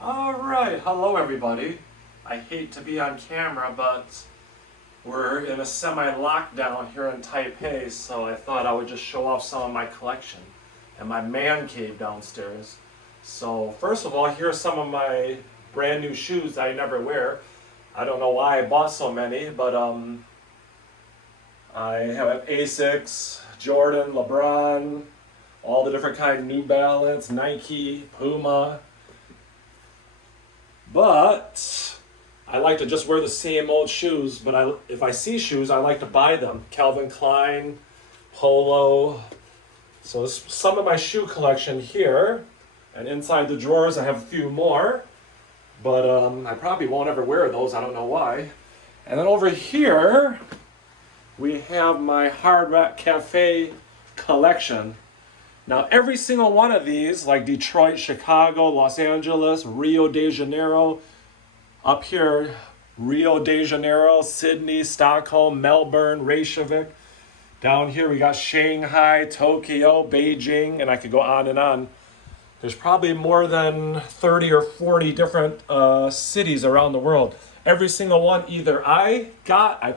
Alright, hello everybody. I hate to be on camera, but we're in a semi-lockdown here in Taipei, so I thought I would just show off some of my collection and my man cave downstairs. So first of all, here's some of my brand new shoes I never wear. I don't know why I bought so many, but I have Asics, Jordan, LeBron, all the different kind, New Balance, Nike, Puma. But I like to just wear the same old shoes, but if I see shoes, I like to buy them. Calvin Klein, Polo. So this is some of my shoe collection here. And inside the drawers, I have a few more. But I probably won't ever wear those. I don't know why. And then over here, we have my Hard Rock Cafe collection. Now every single one of these, like Detroit, Chicago, Los Angeles, Rio de Janeiro, up here, Rio de Janeiro, Sydney, Stockholm, Melbourne, Reykjavik. Down here we got Shanghai, Tokyo, Beijing, and I could go on and on. There's probably more than 30 or 40 different cities around the world. Every single one either I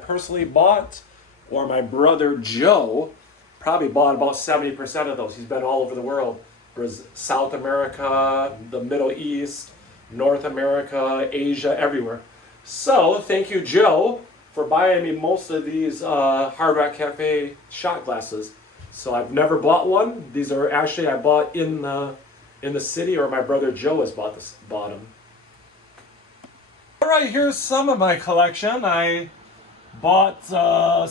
personally bought, or my brother Joe probably bought about 70% of those. He's been all over the world. There's South America, the Middle East, North America, Asia, everywhere. So thank you, Joe, for buying me most of these Hard Rock Cafe shot glasses. So I've never bought one. These are actually I bought in the city, or my brother Joe has bought them. All right, here's some of my collection. I bought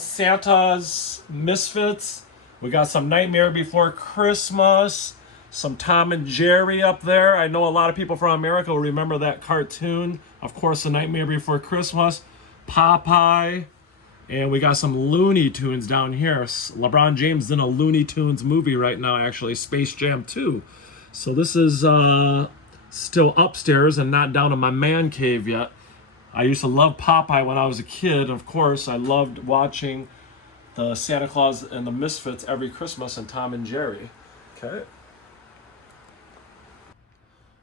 Santa's Misfits. We got some Nightmare Before Christmas, some Tom and Jerry up there. I know a lot of people from America will remember that cartoon. Of course, The Nightmare Before Christmas, Popeye, and we got some Looney Tunes down here. LeBron James is in a Looney Tunes movie right now, actually, Space Jam 2. So this is still upstairs and not down in my man cave yet. I used to love Popeye when I was a kid. Of course, I loved watching the Santa Claus and the Misfits every Christmas, and Tom and Jerry. Okay.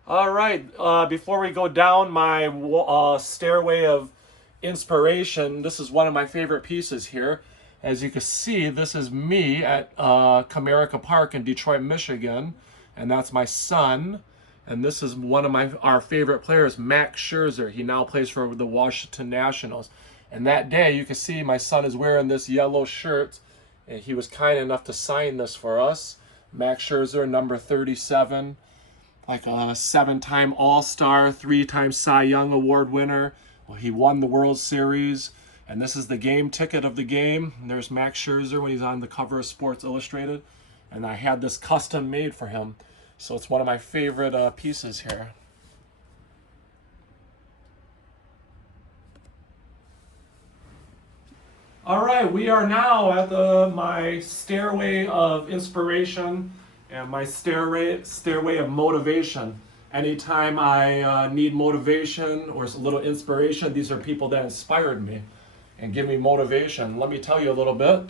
All right. Before we go down my stairway of inspiration, this is one of my favorite pieces here. As you can see, this is me at Comerica Park in Detroit, Michigan, and that's my son. And this is one of our favorite players, Max Scherzer. He now plays for the Washington Nationals. And that day, you can see my son is wearing this yellow shirt, and he was kind enough to sign this for us. Max Scherzer, number 37, like a 7-time All-Star, 3-time Cy Young Award winner. Well, he won the World Series, and this is the game ticket of the game. And there's Max Scherzer when he's on the cover of Sports Illustrated, and I had this custom made for him. So it's one of my favorite pieces here. All right, we are now at my stairway of inspiration and my stairway of motivation. Anytime I need motivation or a little inspiration, these are people that inspired me and give me motivation. Let me tell you a little bit.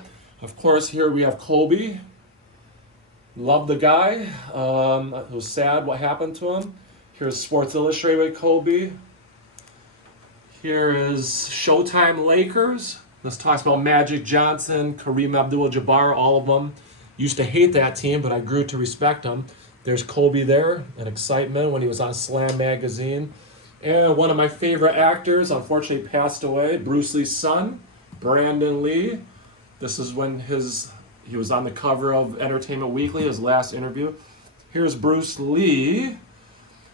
Of course, here we have Kobe. Love the guy. It was sad what happened to him. Here's Sports Illustrated with Kobe. Here is Showtime Lakers. This talks about Magic Johnson, Kareem Abdul-Jabbar, all of them. Used to hate that team, but I grew to respect them. There's Kobe there, an excitement when he was on Slam magazine. And one of my favorite actors, unfortunately passed away, Bruce Lee's son, Brandon Lee. This is when he was on the cover of Entertainment Weekly, his last interview. Here's Bruce Lee.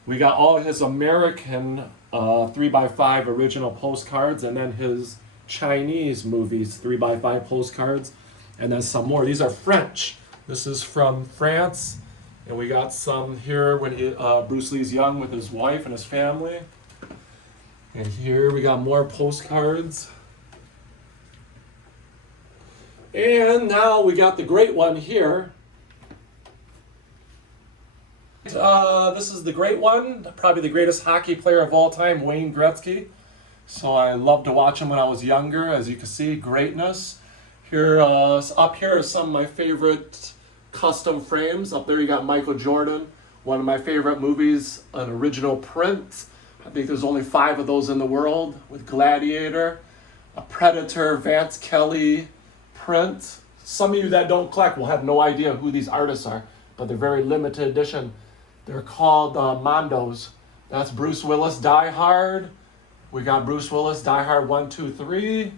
We got all his American 3x5 original postcards, and then his Chinese movies, 3x5 postcards, and then some more. These are French. This is from France, and we got some here when Bruce Lee's young with his wife and his family. And here we got more postcards. And now we got the great one here. This is the great one, probably the greatest hockey player of all time, Wayne Gretzky. So I loved to watch him when I was younger. As you can see, greatness. Here, up here are some of my favorite custom frames. Up there you got Michael Jordan One of my favorite movies, an original print. I think there's only 5 of those in the world, with Gladiator, a Predator, Vance Kelly print. Some of you that don't collect will have no idea who these artists are, but they're very limited edition. They're called Mondos. That's Bruce Willis, Die Hard. We got Bruce Willis, Die Hard 1, 2, 3.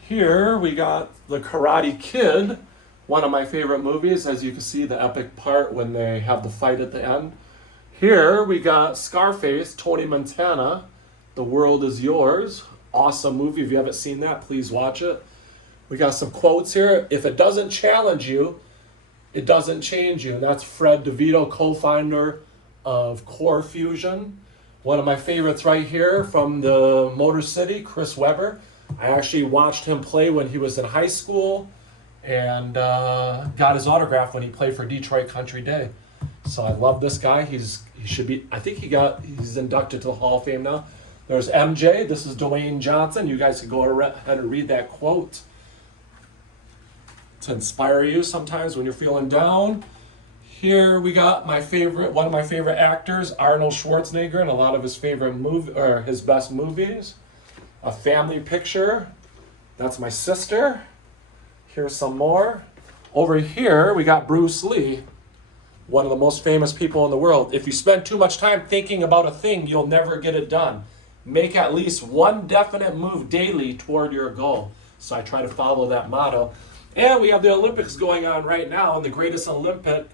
Here we got The Karate Kid, one of my favorite movies. As you can see, the epic part when they have the fight at the end. Here we got Scarface, Tony Montana, The World Is Yours. Awesome movie. If you haven't seen that, please watch it. We got some quotes here. If it doesn't challenge you, it doesn't change you. And that's Fred DeVito, co-founder of Core Fusion. One of my favorites right here from the Motor City, Chris Webber. I actually watched him play when he was in high school and got his autograph when he played for Detroit Country Day. So I love this guy. He should be, I think he's inducted to the Hall of Fame now. There's MJ. This is Dwayne Johnson. You guys can go ahead and read that quote to inspire you sometimes when you're feeling down. Here we got one of my favorite actors, Arnold Schwarzenegger, and a lot of his favorite his best movies. A family picture. That's my sister. Here's some more. Over here we got Bruce Lee, one of the most famous people in the world. If you spend too much time thinking about a thing, you'll never get it done. Make at least one definite move daily toward your goal. So I try to follow that motto. And we have the Olympics going on right now, and the greatest Olympic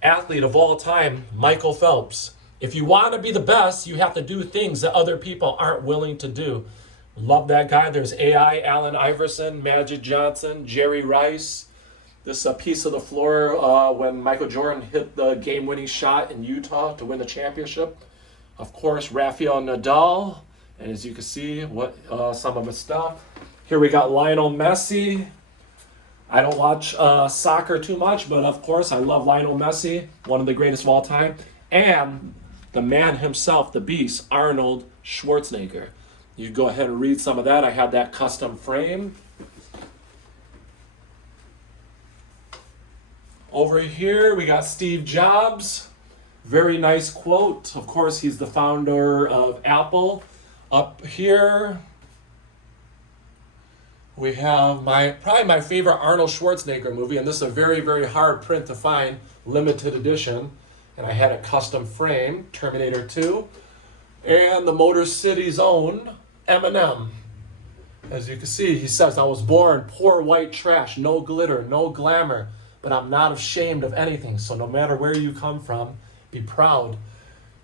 athlete of all time, Michael Phelps. If you want to be the best, you have to do things that other people aren't willing to do. Love that guy. There's AI, Allen Iverson, Magic Johnson, Jerry Rice. This is a piece of the floor when Michael Jordan hit the game-winning shot in Utah to win the championship. Of course, Rafael Nadal. And as you can see, some of his stuff. Here we got Lionel Messi. I don't watch soccer too much, but of course I love Lionel Messi, one of the greatest of all time. And the man himself, the beast, Arnold Schwarzenegger. You go ahead and read some of that. I have that custom frame. Over here we got Steve Jobs. Very nice quote. Of course, he's the founder of Apple. Up here we have probably my favorite Arnold Schwarzenegger movie, and this is a very, very hard print to find, limited edition. And I had a custom frame, Terminator 2. And the Motor City's own Eminem. As you can see, he says, I was born poor white trash, no glitter, no glamour, but I'm not ashamed of anything. So no matter where you come from, be proud.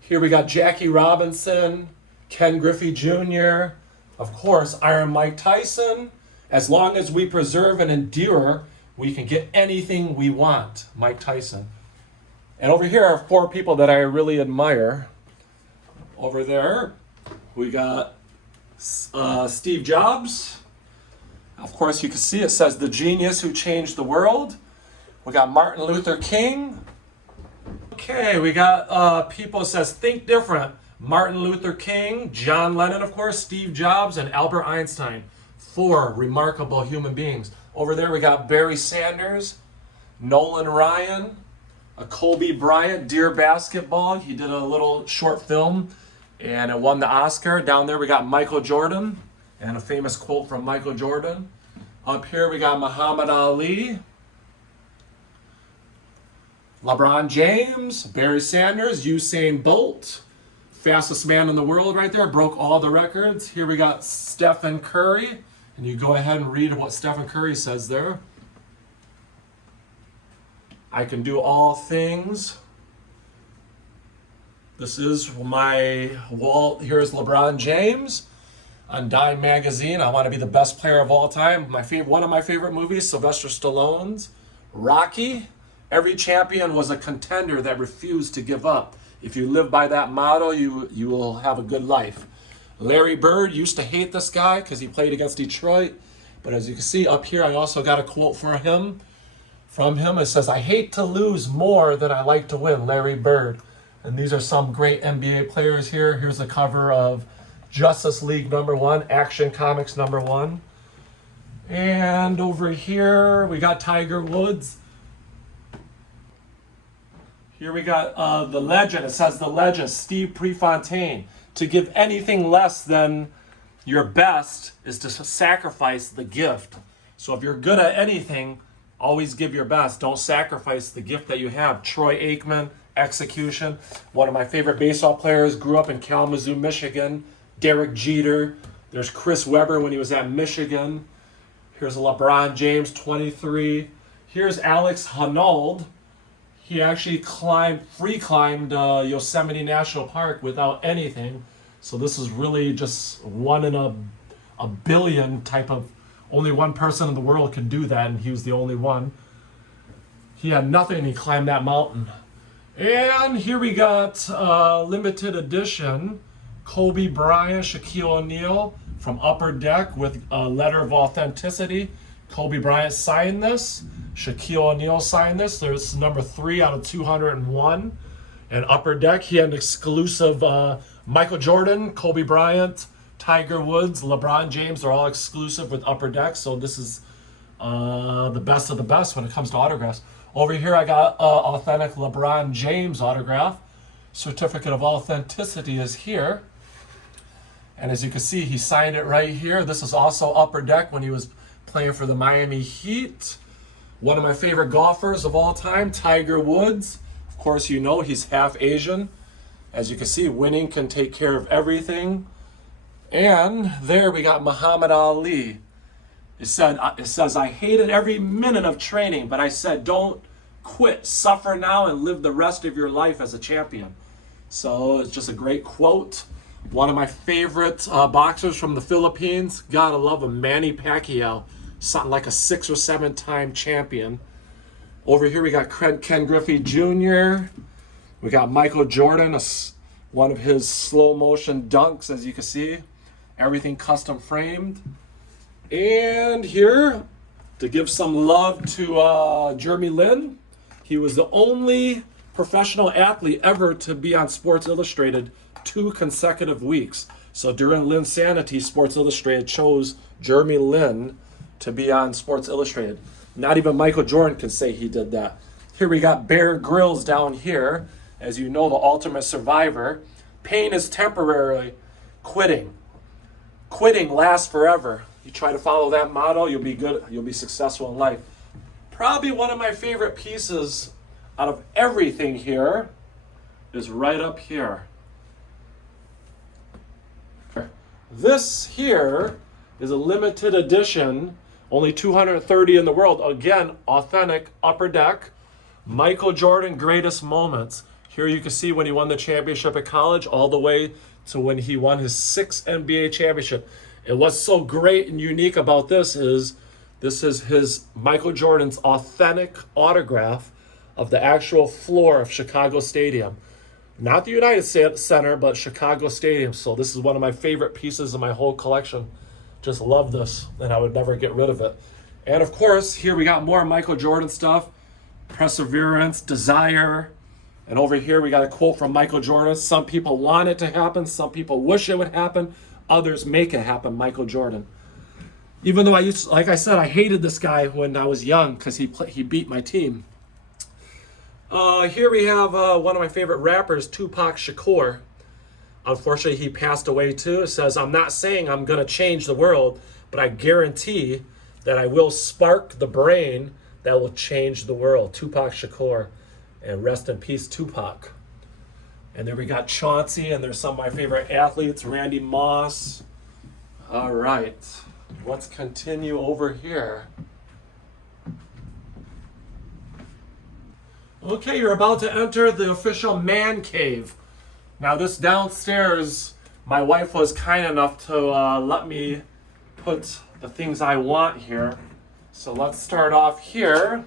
Here we got Jackie Robinson, Ken Griffey Jr., of course, Iron Mike Tyson. As long as we preserve and endure, we can get anything we want, Mike Tyson. And over here are 4 people that I really admire. Over there, we got Steve Jobs. Of course, you can see it says the genius who changed the world. We got Martin Luther King. Okay, we got people that says think different. Martin Luther King, John Lennon, of course, Steve Jobs, and Albert Einstein. 4 remarkable human beings. Over there we got Barry Sanders, Nolan Ryan, a Kobe Bryant, Dear Basketball. He did a little short film and it won the Oscar. Down there we got Michael Jordan and a famous quote from Michael Jordan. Up here we got Muhammad Ali, LeBron James, Barry Sanders, Usain Bolt, fastest man in the world right there, broke all the records. Here we got Stephen Curry, and you go ahead and read what Stephen Curry says there. I can do all things. This is my wall. Here's LeBron James on Dime Magazine. I want to be the best player of all time. One of my favorite movies, Sylvester Stallone's Rocky. Every champion was a contender that refused to give up. If you live by that motto, you will have a good life. Larry Bird used to hate this guy because he played against Detroit. But as you can see up here, I also got a quote from him. It says, I hate to lose more than I like to win, Larry Bird. And these are some great NBA players here. Here's the cover of Justice League #1, Action Comics #1. And over here, we got Tiger Woods. Here we got the legend. It says the legend, Steve Prefontaine. To give anything less than your best is to sacrifice the gift. So if you're good at anything, always give your best. Don't sacrifice the gift that you have. Troy Aikman, execution. One of my favorite baseball players, grew up in Kalamazoo, Michigan. Derek Jeter. There's Chris Webber when he was at Michigan. Here's LeBron James, 23. Here's Alex Honnold. He actually free climbed Yosemite National Park without anything. So this is really just one in a billion type of, only one person in the world could do that, and he was the only one. He had nothing and he climbed that mountain. And here we got limited edition, Kobe Bryant, Shaquille O'Neal from Upper Deck with a letter of authenticity. Kobe Bryant signed this. Shaquille O'Neal signed this. There's number 3 out of 201. And Upper Deck, he had an exclusive Michael Jordan, Kobe Bryant, Tiger Woods, LeBron James. They're all exclusive with Upper Deck. So this is the best of the best when it comes to autographs. Over here, I got authentic LeBron James autograph. Certificate of authenticity is here. And as you can see, he signed it right here. This is also Upper Deck when he was playing for the Miami Heat. One of my favorite golfers of all time, Tiger Woods. Of course, you know he's half Asian. As you can see, winning can take care of everything. And there we got Muhammad Ali. It says, I hated every minute of training, but I said, don't quit. Suffer now and live the rest of your life as a champion. So it's just a great quote. One of my favorite boxers from the Philippines. Gotta love him, Manny Pacquiao. Something like a 6 or 7 time champion. Over here we got Ken Griffey Jr. We got Michael Jordan, one of his slow motion dunks, as you can see. Everything custom framed. And here, to give some love to Jeremy Lin. He was the only professional athlete ever to be on Sports Illustrated 2 consecutive weeks. So during Linsanity, Sports Illustrated chose Jeremy Lin to be on Sports Illustrated. Not even Michael Jordan can say he did that. Here we got Bear Grylls down here. As you know, the ultimate survivor. Pain is temporary. Quitting lasts forever. You try to follow that motto, you'll be good, you'll be successful in life. Probably one of my favorite pieces out of everything here is right up here. This here is a limited edition, only 230 in the world. Again, authentic Upper Deck. Michael Jordan greatest moments. Here you can see when he won the championship at college all the way to when he won his 6th NBA championship. And what's so great and unique about this is his Michael Jordan's authentic autograph of the actual floor of Chicago Stadium. Not the United States Center, but Chicago Stadium. So this is one of my favorite pieces of my whole collection. Just love this, and I would never get rid of it. And of course, here we got more Michael Jordan stuff. Perseverance, desire. And over here we got a quote from Michael Jordan. Some people want it to happen. Some people wish it would happen. Others make it happen, Michael Jordan. Even though like I said, I hated this guy when I was young because he beat my team. Here we have one of my favorite rappers, Tupac Shakur. Unfortunately, he passed away too. It says, I'm not saying I'm going to change the world, but I guarantee that I will spark the brain that will change the world. Tupac Shakur. And rest in peace, Tupac. And then we got Chauncey, and there's some of my favorite athletes, Randy Moss. All right, let's continue over here. Okay, you're about to enter the official man cave. Now this downstairs, my wife was kind enough to let me put the things I want here. So let's start off here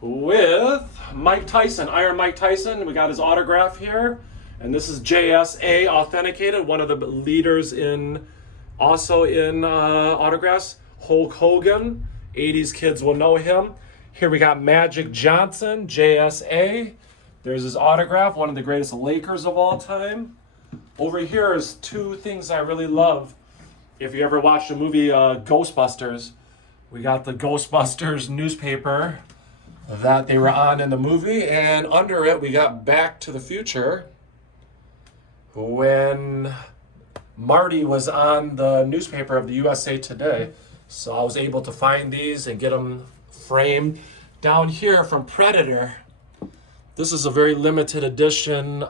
with Mike Tyson, Iron Mike Tyson. We got his autograph here. And this is JSA authenticated, one of the leaders also in autographs. Hulk Hogan, 80s kids will know him. Here we got Magic Johnson, JSA. There's his autograph, one of the greatest Lakers of all time. Over here is 2 things I really love. If you ever watched the movie Ghostbusters, we got the Ghostbusters newspaper. that they were on in the movie, and under it we got Back to the Future when Marty was on the newspaper of the USA Today. So I was able to find these and get them framed. Down here from Predator, this is a very limited edition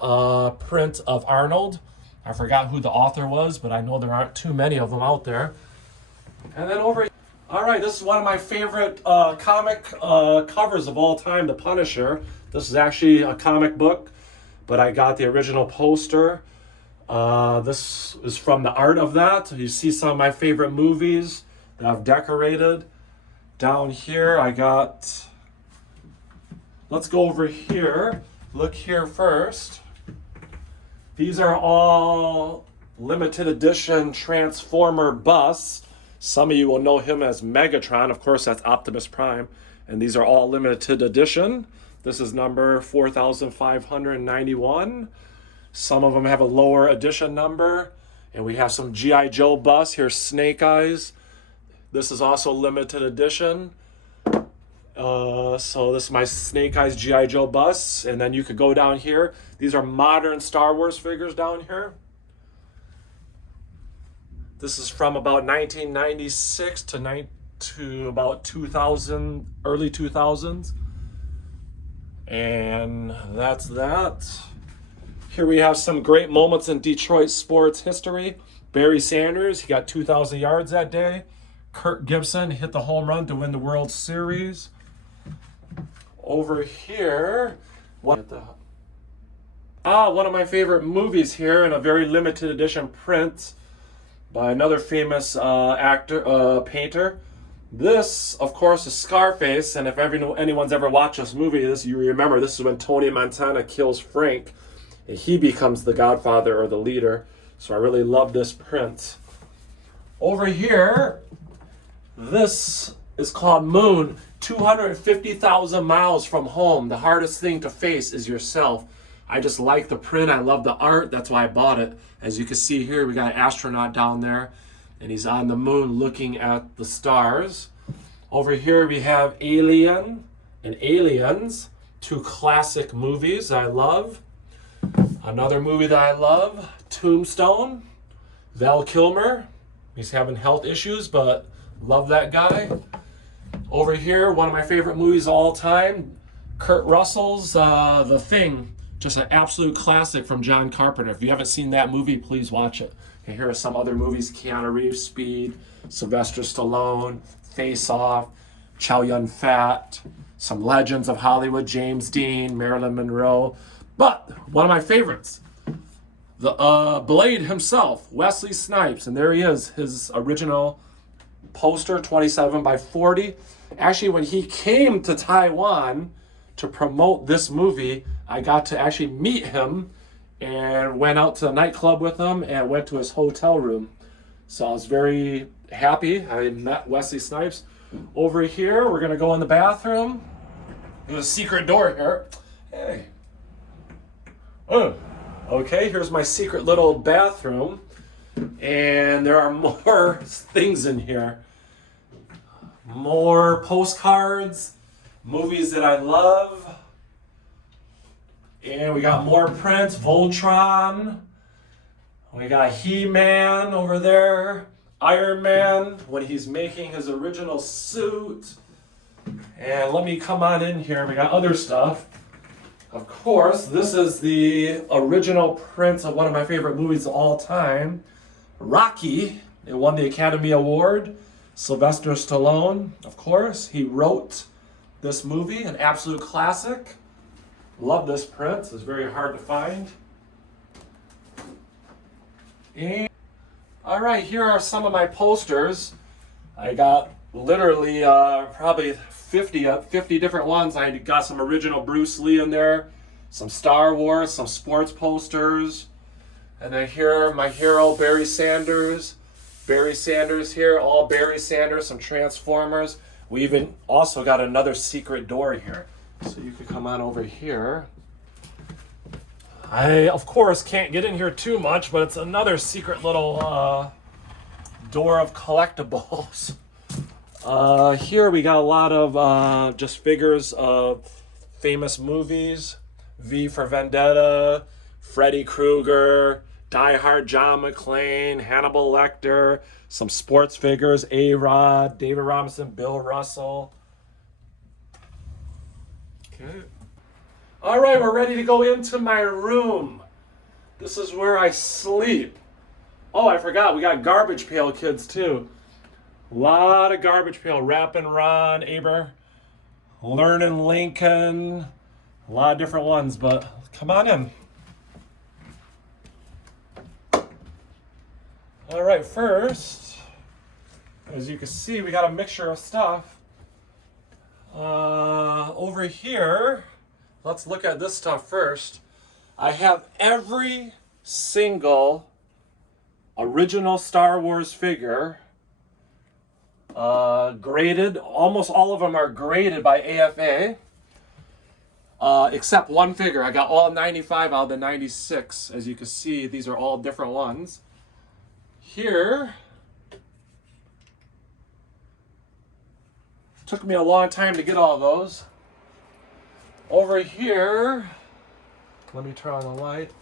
print of Arnold. I forgot who the author was, but I know there aren't too many of them out there. And then over, all right, this is one of my favorite comic covers of all time, The Punisher. This is actually a comic book, but I got the original poster. This is from the art of that. You see some of my favorite movies that I've decorated. Down here, I got, let's go over here. Look here first. These are all limited edition Transformer busts. Some of you will know him as Megatron. Of course, that's Optimus Prime. And these are all limited edition. This is number 4,591. Some of them have a lower edition number. And we have some G.I. Joe busts. Here's Snake Eyes. This is also limited edition. So this is my Snake Eyes G.I. Joe bus. And then you could go down here. These are modern Star Wars figures down here. This is from about 1996 to about 2000, early 2000s. And that's that. Here we have some great moments in Detroit sports history. Barry Sanders, he got 2,000 yards that day. Kirk Gibson hit the home run to win the World Series. Over here, one of my favorite movies here in a very limited edition print by another famous painter. This, of course, is Scarface, and if anyone's ever watched this movie, you remember this is when Tony Montana kills Frank, and he becomes the godfather or the leader. So I really love this print. Over here, this is called Moon. 250,000 miles from home. The hardest thing to face is yourself. I just like the print. I love the art. That's why I bought it. As you can see here, we got an astronaut down there, and he's on the moon looking at the stars. Over here, we have Alien and Aliens, two classic movies I love. Another movie that I love, Tombstone. Val Kilmer. He's having health issues, but love that guy. Over here, one of my favorite movies of all time, Kurt Russell's The Thing. Just an absolute classic from John Carpenter. If you haven't seen that movie, please watch it. And here are some other movies: Keanu Reeves, Speed, Sylvester Stallone, Face Off, Chow Yun-fat, some legends of Hollywood, James Dean, Marilyn Monroe. But one of my favorites, the Blade himself, Wesley Snipes. And there he is, his original poster, 27 by 40. Actually, when he came to Taiwan to promote this movie, I got to actually meet him and went out to the nightclub with him and went to his hotel room. So I was very happy. I met Wesley Snipes. Over here, we're gonna go in the bathroom. There's a secret door here. Hey. Oh. Okay, here's my secret little bathroom. And there are more things in here. More postcards, movies that I love. And we got more prints, Voltron. We got He-Man over there. Iron Man when he's making his original suit. And let me come on in here. We got other stuff. Of course, this is the original print of one of my favorite movies of all time, Rocky. It won the Academy Award. Sylvester Stallone, of course, he wrote this movie, an absolute classic. Love this print. It's very hard to find. And all right, here are some of my posters. I got literally probably 50 different ones. I got some original Bruce Lee in there, some Star Wars, some sports posters. And then here, my hero, Barry Sanders. Barry Sanders here, all Barry Sanders, some Transformers. We even also got another secret door here. So you could come on over here. I, of course, can't get in here too much, but it's another secret little door of collectibles. Here we got a lot of just figures of famous movies. V for Vendetta, Freddy Krueger, Die Hard John McClane, Hannibal Lecter, some sports figures, A-Rod, David Robinson, Bill Russell. Okay. All right, we're ready to go into my room. This is where I sleep. Oh, I forgot, we got Garbage Pail Kids too. A lot of Garbage Pail, Rappin' Ron, Aber, Learnin' Lincoln, a lot of different ones, but come on in. All right, first, as you can see, we got a mixture of stuff. Over here, let's look at this stuff first. I have every single original Star Wars figure graded. Almost all of them are graded by AFA, except one figure. I got all 95 out of the 96. As you can see, these are all different ones. Here, took me a long time to get all those. Over here, let me turn on the light.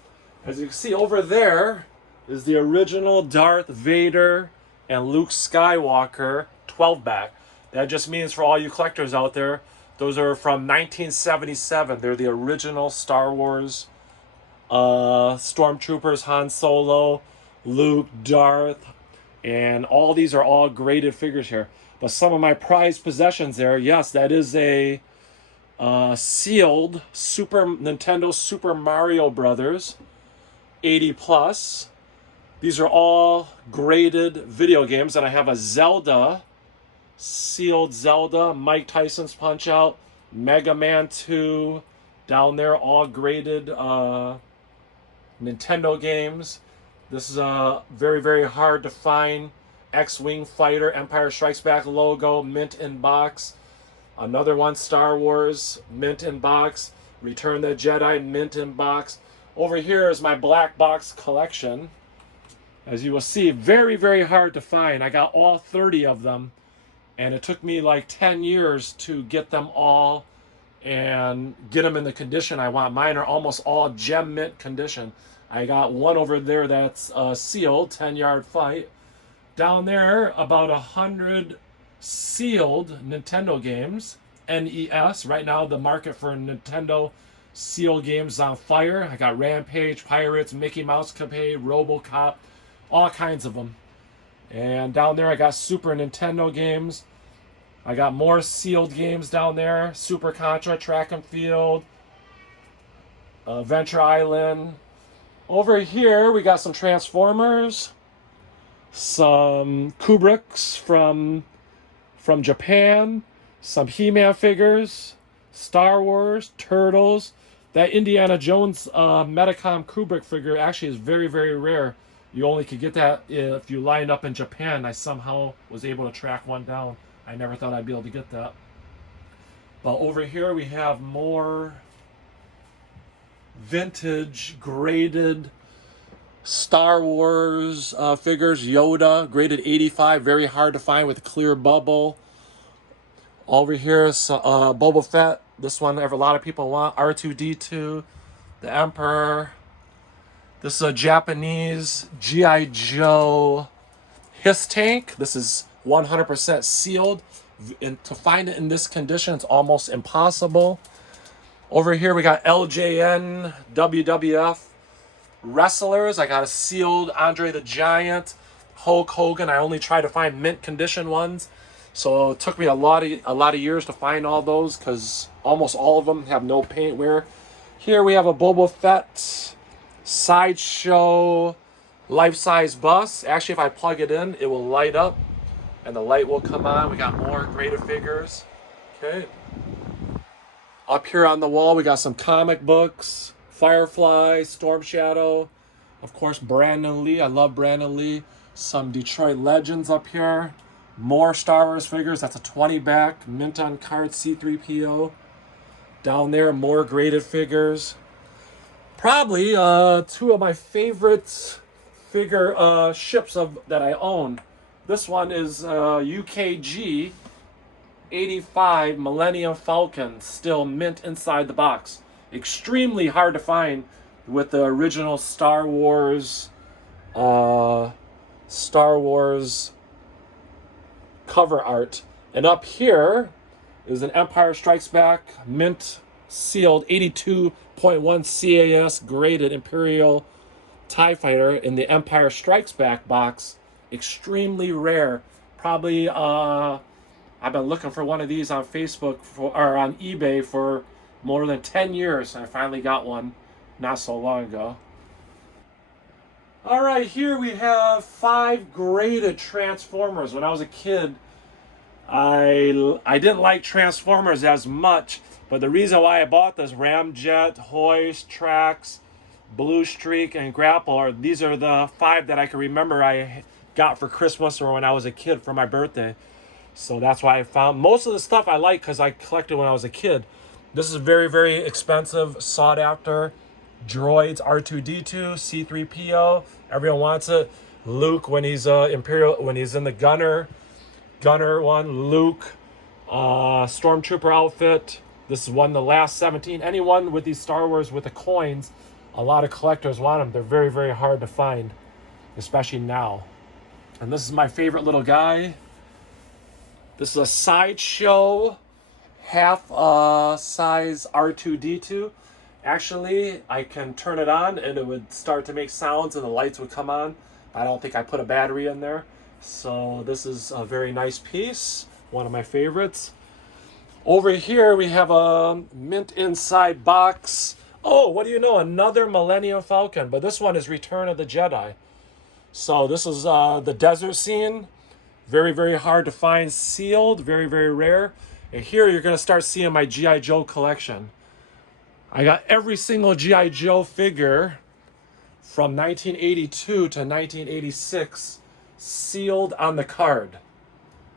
As you can see, over there is the original Darth Vader and Luke Skywalker 12-back. That just means for all you collectors out there, those are from 1977. They're the original Star Wars Stormtroopers, Han Solo, Luke, Darth, and all these are all graded figures here. But some of my prized possessions there, yes, that is a sealed Nintendo Super Mario Brothers 80 plus. These are all graded video games, and I have a Zelda, sealed Zelda, Mike Tyson's Punch-Out, Mega Man 2, down there, all graded Nintendo games. This is a very, very hard to find X-Wing Fighter, Empire Strikes Back logo, mint in box. Another one, Star Wars, mint in box. Return the Jedi, mint in box. Over here is my black box collection. As you will see, very, very hard to find. I got all 30 of them, and it took me like 10 years to get them all and get them in the condition I want. Mine are almost all gem mint condition. I got one over there that's sealed, 10-yard fight. Down there, about 100 sealed Nintendo games, NES. Right now, the market for Nintendo sealed games is on fire. I got Rampage, Pirates, Mickey Mouse Cape, RoboCop, all kinds of them. And down there, I got Super Nintendo games. I got more sealed games down there. Super Contra, Track and Field, Venture Island. Over here, we got some Transformers, some Kubricks from Japan, some He-Man figures, Star Wars, Turtles. That Indiana Jones Metacom Kubrick figure actually is very, very rare. You only could get that if you lined up in Japan. I somehow was able to track one down. I never thought I'd be able to get that. But over here we have more vintage graded Star Wars figures. Yoda, graded 85, very hard to find with a clear bubble. Over here is Boba Fett. This one a lot of people want. R2-D2, the Emperor. This is a Japanese G.I. Joe Hiss tank. This is 100% sealed. And to find it in this condition, it's almost impossible. Over here, we got LJN WWF wrestlers. I got a sealed Andre the Giant, Hulk Hogan. I only try to find mint condition ones, so it took me a lot of years to find all those because almost all of them have no paint wear. Here we have a Boba Fett Sideshow life-size bus. Actually, if I plug it in, it will light up and the light will come on. We got more graded figures. Okay. Up here on the wall, we got some comic books. Firefly, Storm Shadow, of course, Brandon Lee. I love Brandon Lee. Some Detroit Legends up here. More Star Wars figures. That's a 20-back. Mint on card C-3PO. Down there, more graded figures. Probably two of my favorite figure ships that I own. This one is UKG 1985 Millennium Falcon, still mint inside the box. Extremely hard to find with the original Star Wars cover art. And up here is an Empire Strikes Back mint sealed 82.1 CAS graded Imperial TIE Fighter in the Empire Strikes Back box. Extremely rare. Probably I've been looking for one of these on Facebook or on eBay for more than 10 years. I finally got one not so long ago. All right, here we have 5 graded Transformers. When I was a kid, I didn't like Transformers as much, but the reason why I bought this Ramjet, Hoist, Trax, Blue Streak, and Grapple, these are the 5 that I can remember I got for Christmas or when I was a kid for my birthday. So that's why I found most of the stuff I like because I collected when I was a kid. This is very, very expensive, sought after. Droids, R2-D2, C-3PO, everyone wants it. Luke when he's when he's in the gunner one. Luke, Stormtrooper outfit. This is one of the last 17. Anyone with these Star Wars with the coins, a lot of collectors want them. They're very, very hard to find, especially now. And this is my favorite little guy. This is a Sideshow half size R2-D2. Actually, I can turn it on and it would start to make sounds and the lights would come on. I don't think I put a battery in there. So this is a very nice piece. One of my favorites. Over here we have a mint inside box. Oh, what do you know? Another Millennium Falcon. But this one is Return of the Jedi. So this is the desert scene. Very, very hard to find, sealed. Very, very rare. And here you're going to start seeing my G.I. Joe collection. I got every single G.I. Joe figure from 1982 to 1986 sealed on the card.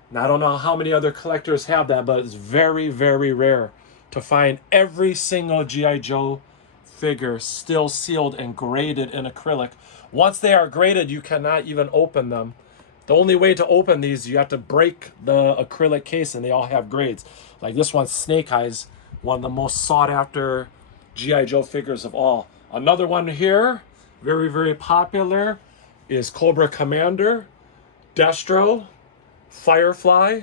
Now, I don't know how many other collectors have that, but it's very, very rare to find every single G.I. Joe figure still sealed and graded in acrylic. Once they are graded, you cannot even open them. The only way to open these, you have to break the acrylic case, and they all have grades. Like this one's Snake Eyes, one of the most sought after G.I. Joe figures of all. Another one here, very, very popular, is Cobra Commander, Destro, Firefly.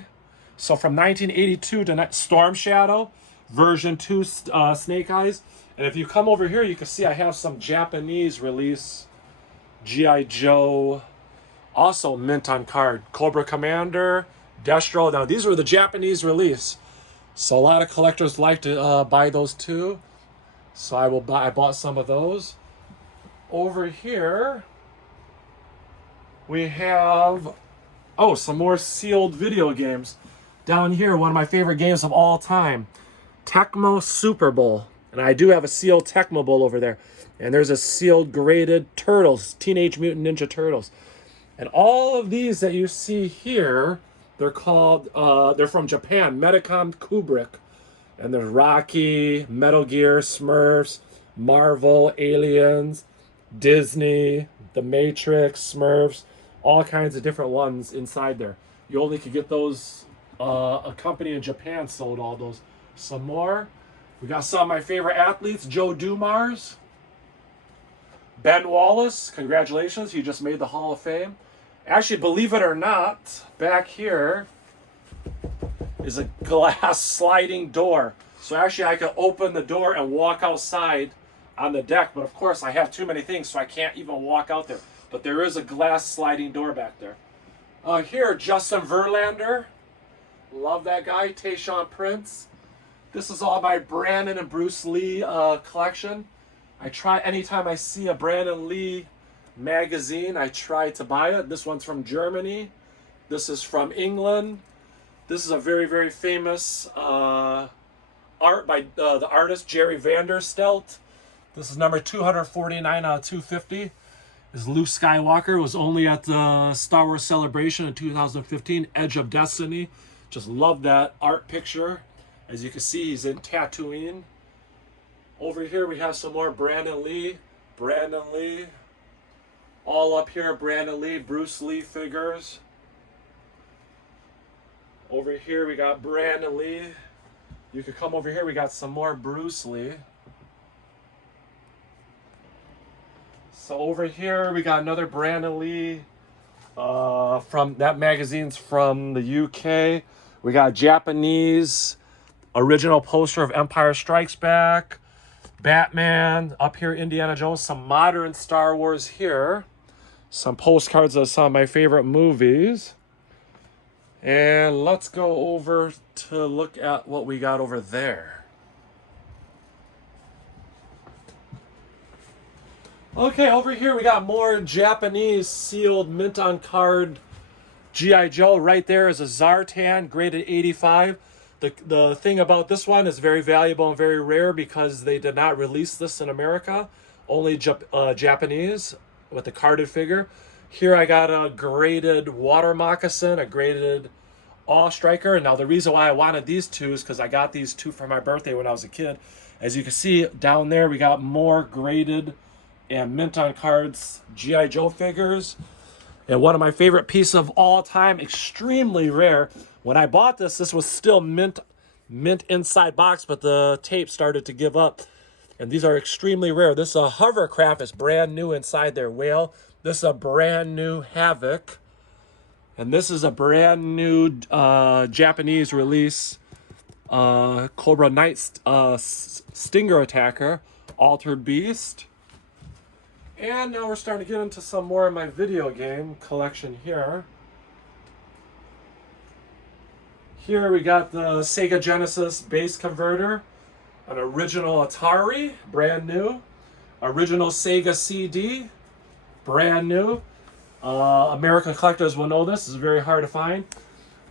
So from 1982 to Storm Shadow, version 2 Snake Eyes. And if you come over here, you can see I have some Japanese release G.I. Joe, also mint on card. Cobra Commander, Destro. Now these were the Japanese release. So a lot of collectors like to buy those too. So I bought some of those. Over here, we have, some more sealed video games. Down here, one of my favorite games of all time, Tecmo Super Bowl. And I do have a sealed Tecmo Bowl over there. And there's a sealed graded Turtles, Teenage Mutant Ninja Turtles. And all of these that you see here, they're from Japan, Medicom Kubrick. And there's Rocky, Metal Gear, Smurfs, Marvel, Aliens, Disney, The Matrix, Smurfs, all kinds of different ones inside there. You only could get those, a company in Japan sold all those. Some more. We got some of my favorite athletes, Joe Dumars, Ben Wallace, congratulations, he just made the Hall of Fame. Actually, believe it or not, back here is a glass sliding door. So actually I could open the door and walk outside on the deck, but of course I have too many things, so I can't even walk out there. But there is a glass sliding door back there. Here, Justin Verlander. Love that guy. Tayshaun Prince. This is all my Brandon and Bruce Lee collection. I try, anytime I see a Brandon Lee magazine, I try to buy it. This one's from Germany. This is from England. This is a very, very famous art by the artist Jerry Vanderstelt. This is number 249 out of 250. Is Luke Skywalker. Was only at the Star Wars Celebration in 2015. Edge of Destiny. Just love that art picture. As you can see, he's in Tatooine. Over here we have some more Brandon Lee. Brandon Lee. All up here, Brandon Lee, Bruce Lee figures. Over here we got Brandon Lee. You could come over here, we got some more Bruce Lee. So over here we got another Brandon Lee. From that magazine's from the UK. We got Japanese original poster of Empire Strikes Back, Batman, up here Indiana Jones, some modern Star Wars here, some postcards of some of my favorite movies. And let's go over to look at what we got over there. Okay, over here we got more Japanese sealed mint on card G.I. Joe. Right there is a Zartan graded 85. The thing about this one is very valuable and very rare because they did not release this in America. Only Japanese with the carded figure. Here I got a graded water moccasin, a graded awe striker. Now the reason why I wanted these two is because I got these two for my birthday when I was a kid. As you can see down there, we got more graded and mint on cards G.I. Joe figures. And one of my favorite pieces of all time, extremely rare. When I bought this, this was still mint inside box, but the tape started to give up. And these are extremely rare. This is a hovercraft. It's brand new inside their whale. This is a brand new Havoc. And this is a brand new Japanese release Cobra Knight Stinger Attacker, Altered Beast. And now we're starting to get into some more of my video game collection here. Here we got the Sega Genesis base converter, an original Atari, brand new. Original Sega CD, brand new. American collectors will know this. This is very hard to find.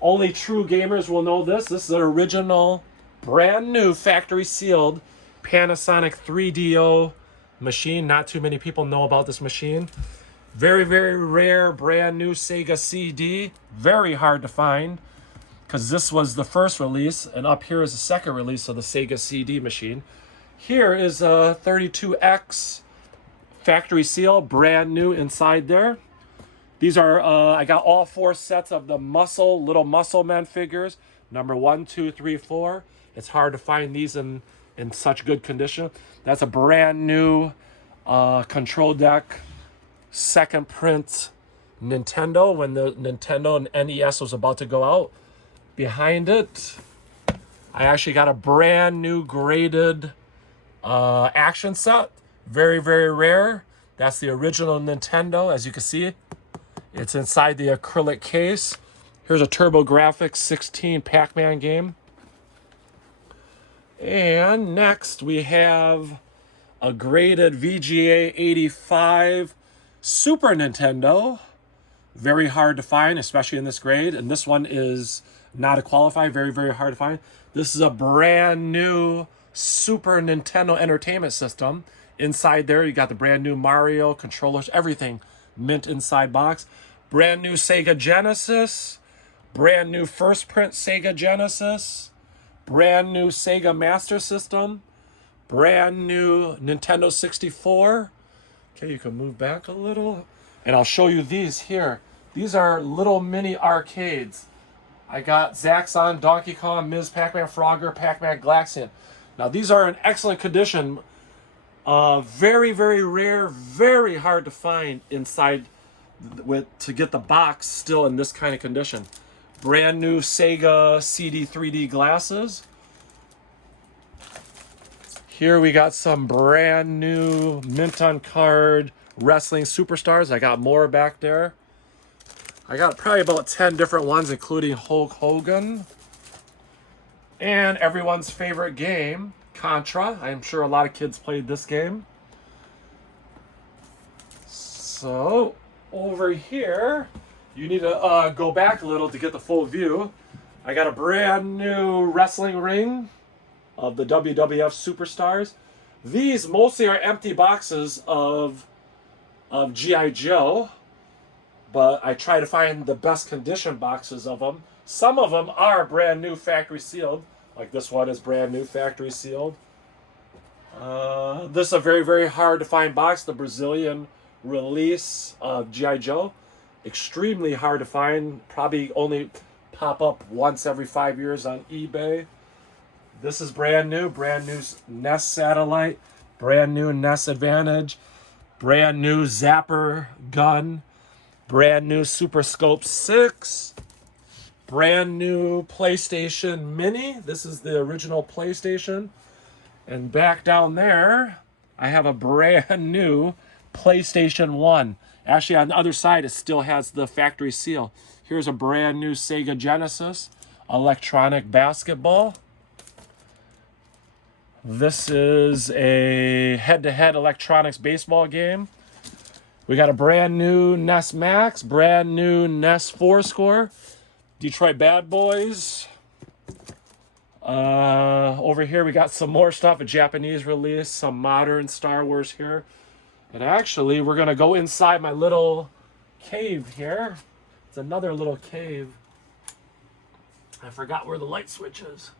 Only true gamers will know this. This is an original, brand new, factory sealed Panasonic 3DO machine. Not too many people know about this machine. Very, very rare, brand new Sega CD. Very hard to find because this was the first release, and up here is the second release of the Sega CD machine. Here is a 32X factory seal, brand new inside there. These are, I got all 4 sets of the Little Muscle Men figures. Number 1, 2, 3, 4. It's hard to find these in such good condition. That's a brand new control deck, second print Nintendo when the Nintendo and NES was about to go out. Behind it, I actually got a brand new graded action set. Very, very rare. That's the original Nintendo, as you can see. It's inside the acrylic case. Here's a TurboGrafx 16 Pac-Man game. And next we have a graded VGA 85 Super Nintendo. Very hard to find, especially in this grade. And this one is not a qualified, very, very hard to find. This is a brand new Super Nintendo Entertainment System. Inside there, you got the brand new Mario controllers, everything mint inside box. Brand new Sega Genesis. Brand new first print Sega Genesis. Brand new Sega Master System. Brand new Nintendo 64. Okay, you can move back a little. And I'll show you these here. These are little mini arcades. I got Zaxxon, Donkey Kong, Ms. Pac-Man, Frogger, Pac-Man, Galaxian. Now these are in excellent condition. Very, very rare, very hard to find inside to get the box still in this kind of condition. Brand new Sega CD 3D glasses. Here we got some brand new mint on card wrestling superstars. I got more back there. I got probably about 10 different ones, including Hulk Hogan. And everyone's favorite game, Contra. I'm sure a lot of kids played this game. So over here, you need to go back a little to get the full view. I got a brand new wrestling ring of the WWF Superstars. These mostly are empty boxes of G.I. Joe, but I try to find the best condition boxes of them. Some of them are brand new factory sealed, like this one is brand new factory sealed. This is a very, very hard to find box, the Brazilian release of G.I. Joe. Extremely hard to find, probably only pop up once every 5 years on eBay. This is brand new Nest Satellite, brand new Nest Advantage, brand new Zapper gun, brand new Super Scope 6, brand new PlayStation Mini. This is the original PlayStation. And back down there, I have a brand new PlayStation 1. Actually, on the other side, it still has the factory seal. Here's a brand new Sega Genesis electronic basketball. This is a head-to-head electronics baseball game. We got a brand new Nest Max, brand new Nest Fourscore, Detroit Bad Boys. Over here we got some more stuff, a Japanese release, some modern Star Wars here. And actually, we're gonna go inside my little cave here. It's another little cave. I forgot where the light switch is.